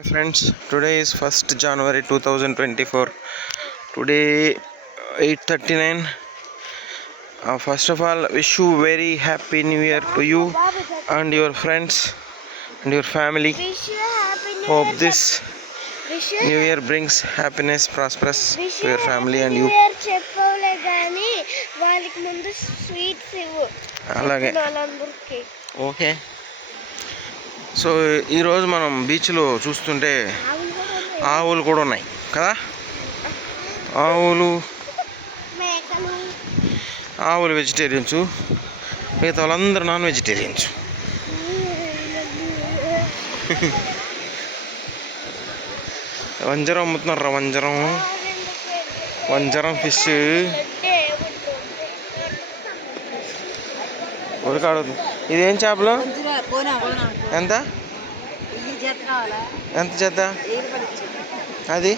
Hi friends, today is 1st January 2024. Today 8:39. First of all, wish you very happy new year to you and your friends and your family. Wish you happy new Hope year. this Wish new you year brings happiness, prosperous wish to you your family happy and new you. year చెప్పవులే గాని వాళ్ళకి ముందు sweets ఇవ్వు అలాగే చెప్పిన వాళ్ళందరికీ. Okay. So ఈరోజు మనం బీచ్లో చూస్తుంటే ఆవులు కూడా ఉన్నాయి కదా. మేకలు ఆవులు వెజిటేరియన్స్, మిగతా వాళ్ళందరూ నాన్ వెజిటేరియన్స్. వంజరం అమ్ముతున్నారా? వంజరం ఫిష్ ఉరకాడు. ఇదేం చేపలు? ఎంత ఎంత చేత అది?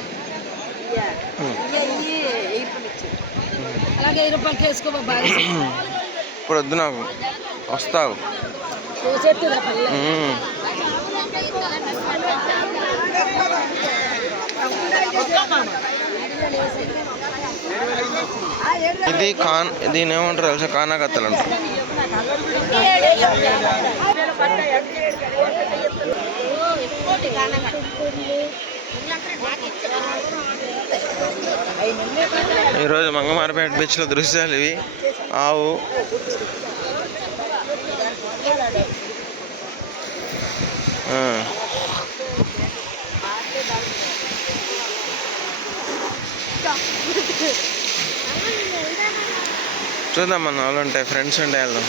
ఇప్పుడు వద్దు, నాకు వస్తావు. దీని ఏమంటారు తెలుసా? కానాకత్తలు అంటారు. ఈరోజు మంగమారపేట బీచ్లో దృశ్యాలు ఇవి. ఆవు చూద్దాం, మన వాళ్ళు ఉంటాయి, ఫ్రెండ్స్ ఉంటాయి, వెళ్దాం.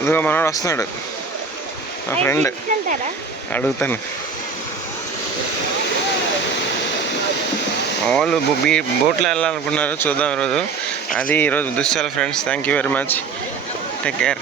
ఇదిగో మనోడు వస్తున్నాడు, మా ఫ్రెండ్. అడుగుతాను. వాళ్ళు బోట్లో వెళ్ళాలనుకున్నారు, చూద్దాం ఈరోజు. అది ఈరోజు దృశ్యాలు friends. Thank you very much. Take care.